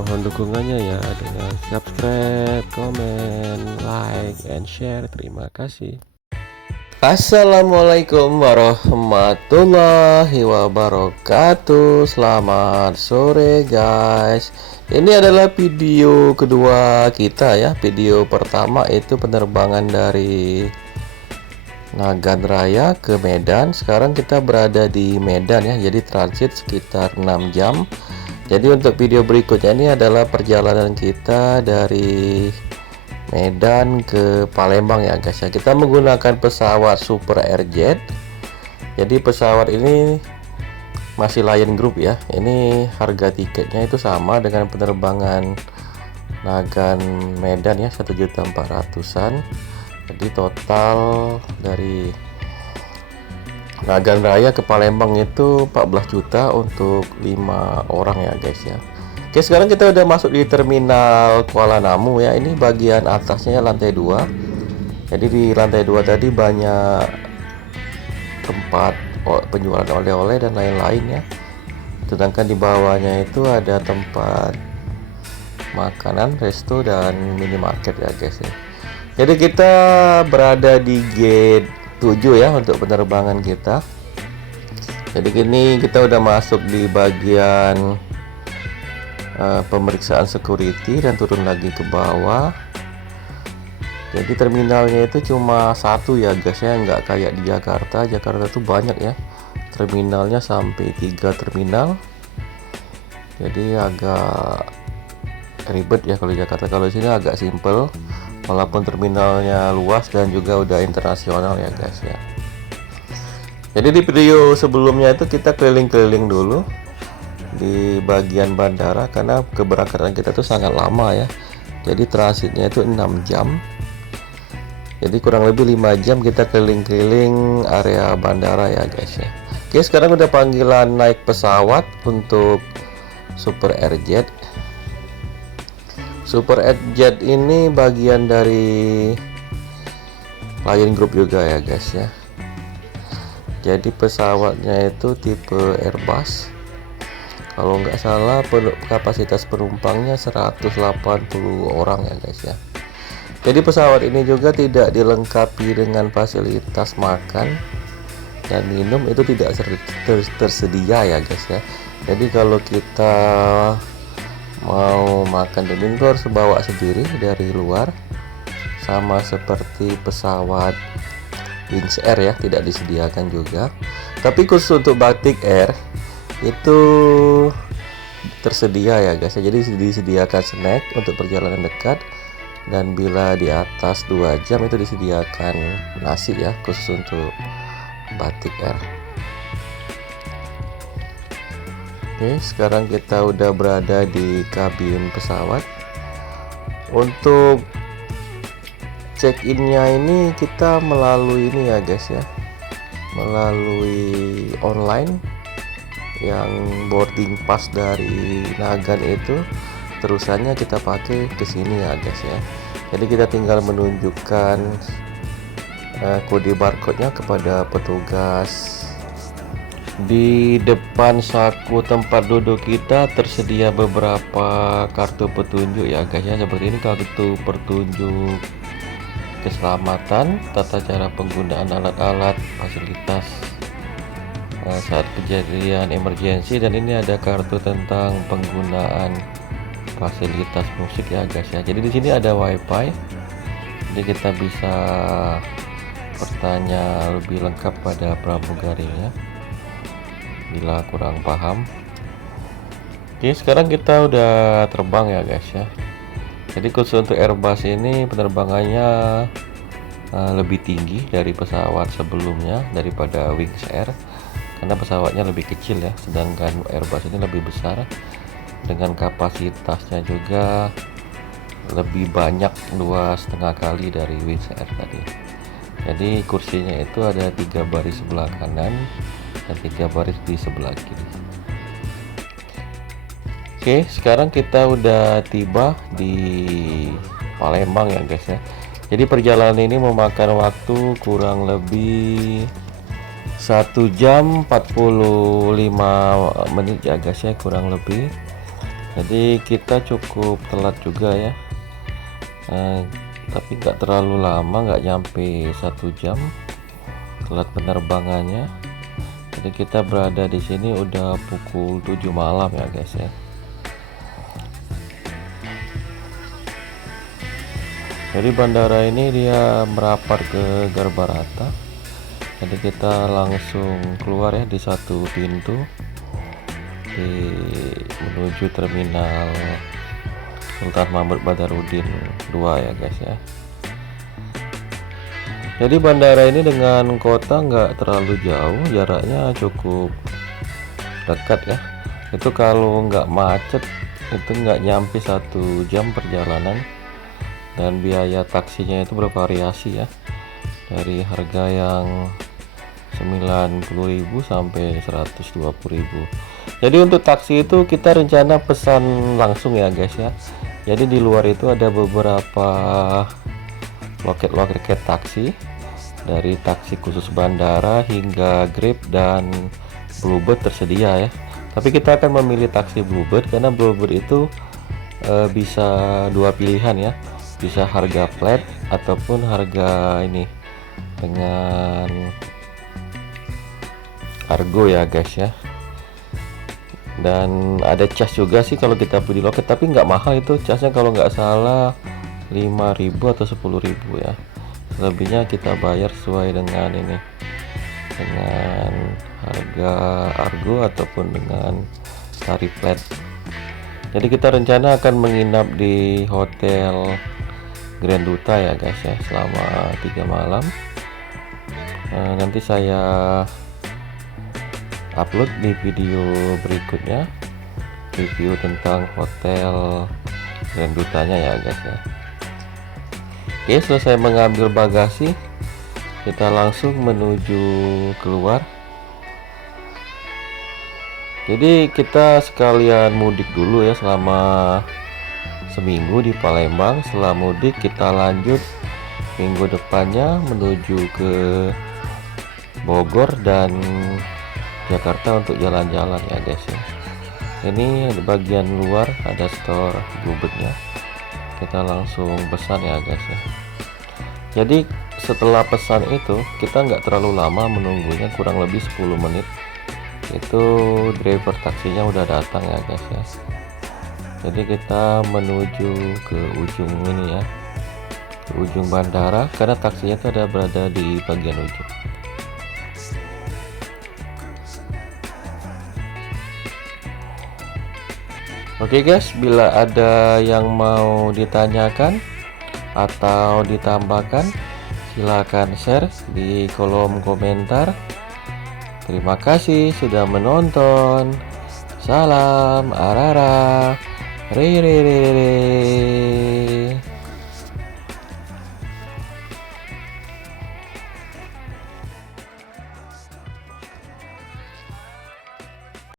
Mohon dukungannya ya dengan subscribe, komen, like, and share. Terima kasih. Assalamualaikum warahmatullahi wabarakatuh. Selamat sore guys. Ini adalah video kedua kita ya. Video pertama itu penerbangan dari Nagan Raya ke Medan. Sekarang kita berada di Medan ya. Jadi transit sekitar 6 jam. Jadi untuk video berikutnya ini adalah perjalanan kita dari Medan ke Palembang ya guys ya. Kita menggunakan pesawat Super Airjet. Jadi pesawat ini masih Lion Group ya. Ini harga tiketnya itu sama dengan penerbangan Nagan Medan ya, 1.400.000-an. Jadi total dari Nagan Raya ke Palembang itu 14 juta untuk 5 orang ya guys ya. Oke, sekarang kita udah masuk di terminal Kuala Namu ya. Ini bagian atasnya lantai 2. Jadi di lantai 2 tadi banyak tempat penjualan oleh-oleh dan lain-lain ya. Sedangkan di bawahnya itu ada tempat makanan, resto dan minimarket ya guys ya. Jadi kita berada di gate 7 ya untuk penerbangan kita. Jadi kini kita udah masuk di bagian pemeriksaan security dan turun lagi ke bawah. Jadi terminalnya itu cuma satu ya guys ya, nggak kayak di Jakarta. Jakarta tuh banyak ya terminalnya, sampai 3 terminal. Jadi agak ribet ya kalau di Jakarta. Kalau di sini agak simple, walaupun terminalnya luas dan juga udah internasional ya guys ya. Jadi di video sebelumnya itu kita keliling-keliling dulu di bagian bandara karena keberangkatan kita tuh sangat lama ya. Jadi transitnya itu 6 jam. Jadi kurang lebih 5 jam kita keliling-keliling area bandara ya guys ya. Oke, sekarang udah panggilan naik pesawat untuk Super Airjet. Super Airjet ini bagian dari Lion Group juga ya guys ya. Jadi pesawatnya itu tipe Airbus. Kalau nggak salah kapasitas penumpangnya 180 orang ya guys ya. Jadi pesawat ini juga tidak dilengkapi dengan fasilitas makan dan minum, itu tidak tersedia ya guys ya. Jadi kalau kita mau makan dan minum harus bawa sendiri dari luar, sama seperti pesawat Wings Air ya, tidak disediakan juga. Tapi khusus untuk Batik Air itu tersedia ya guys ya. Jadi disediakan snack untuk perjalanan dekat, dan bila di atas 2 jam itu disediakan nasi ya, khusus untuk Batik Air. Oke, sekarang kita udah berada di kabin pesawat. Untuk check-innya ini kita melalui ini ya guys ya, melalui online. Yang boarding pass dari Nagan itu terusannya kita pakai ke sini ya guys ya. Jadi kita tinggal menunjukkan kode barcode-nya kepada petugas. Di depan saku tempat duduk kita tersedia beberapa kartu petunjuk ya guys ya. Seperti ini kartu petunjuk keselamatan, tata cara penggunaan alat-alat, fasilitas saat kejadian emergensi, dan ini ada kartu tentang penggunaan fasilitas musik ya guys ya. Jadi di sini ada wifi, jadi kita bisa bertanya lebih lengkap pada pramugarinya bila kurang paham. Oke, sekarang kita udah terbang ya guys ya. Jadi khusus untuk Airbus ini penerbangannya lebih tinggi dari pesawat sebelumnya, daripada Wings Air, karena pesawatnya lebih kecil ya. Sedangkan Airbus ini lebih besar, dengan kapasitasnya juga lebih banyak, 2,5 kali dari Wings Air tadi. Jadi kursinya itu ada 3 baris sebelah kanan dan 3 baris di sebelah kiri. Oke, sekarang kita udah tiba di Palembang ya guys ya. Jadi perjalanan ini memakan waktu kurang lebih 1 jam 45 menit ya guys ya, kurang lebih. Jadi kita cukup telat juga ya, tapi nggak terlalu lama, nggak nyampe 1 jam telat penerbangannya. Jadi kita berada di sini udah pukul 7 malam ya guys ya. Jadi bandara ini dia merapat ke Garbarata. Jadi kita langsung keluar ya di satu pintu menuju terminal Sultan Mahmud Badarudin 2 ya guys ya. Jadi bandara ini dengan kota nggak terlalu jauh, jaraknya cukup dekat ya. Itu kalau nggak macet itu nggak nyampe 1 jam perjalanan. Dan biaya taksinya itu bervariasi ya, dari harga yang 90.000 sampai 120.000. Jadi untuk taksi itu kita rencana pesan langsung ya guys ya. Jadi di luar itu ada beberapa loket-loket taksi, dari taksi khusus bandara hingga Grab dan Bluebird tersedia ya. Tapi kita akan memilih taksi Bluebird karena Bluebird itu bisa dua pilihan ya, bisa harga flat ataupun harga ini dengan argo ya guys ya. Dan ada cas juga sih kalau kita beli loket, tapi nggak mahal itu casnya, kalau nggak salah 5.000 atau 10.000 ya. Selebihnya kita bayar sesuai dengan ini, dengan harga argo ataupun dengan tarif flat. Jadi kita rencana akan menginap di hotel Grand Duta ya guys ya selama 3 malam. Nanti saya upload di video berikutnya review tentang hotel Grand Dutanya ya guys ya. Oke, selesai mengambil bagasi, kita langsung menuju keluar. Jadi kita sekalian mudik dulu ya selama seminggu di Palembang. Setelah mudik kita lanjut minggu depannya menuju ke Bogor dan Jakarta untuk jalan-jalan ya guys ya. Ini bagian luar ada store Bluebird-nya, kita langsung pesan ya guys ya. Jadi setelah pesan itu kita nggak terlalu lama menunggunya, kurang lebih 10 menit itu driver taksinya udah datang ya guys ya. Jadi kita menuju ke ujung ini ya, ke ujung bandara, karena taksinya itu ada berada di bagian ujung. Oke guys, bila ada yang mau ditanyakan atau ditambahkan, silakan share di kolom komentar. Terima kasih sudah menonton. Salam Arara. Re.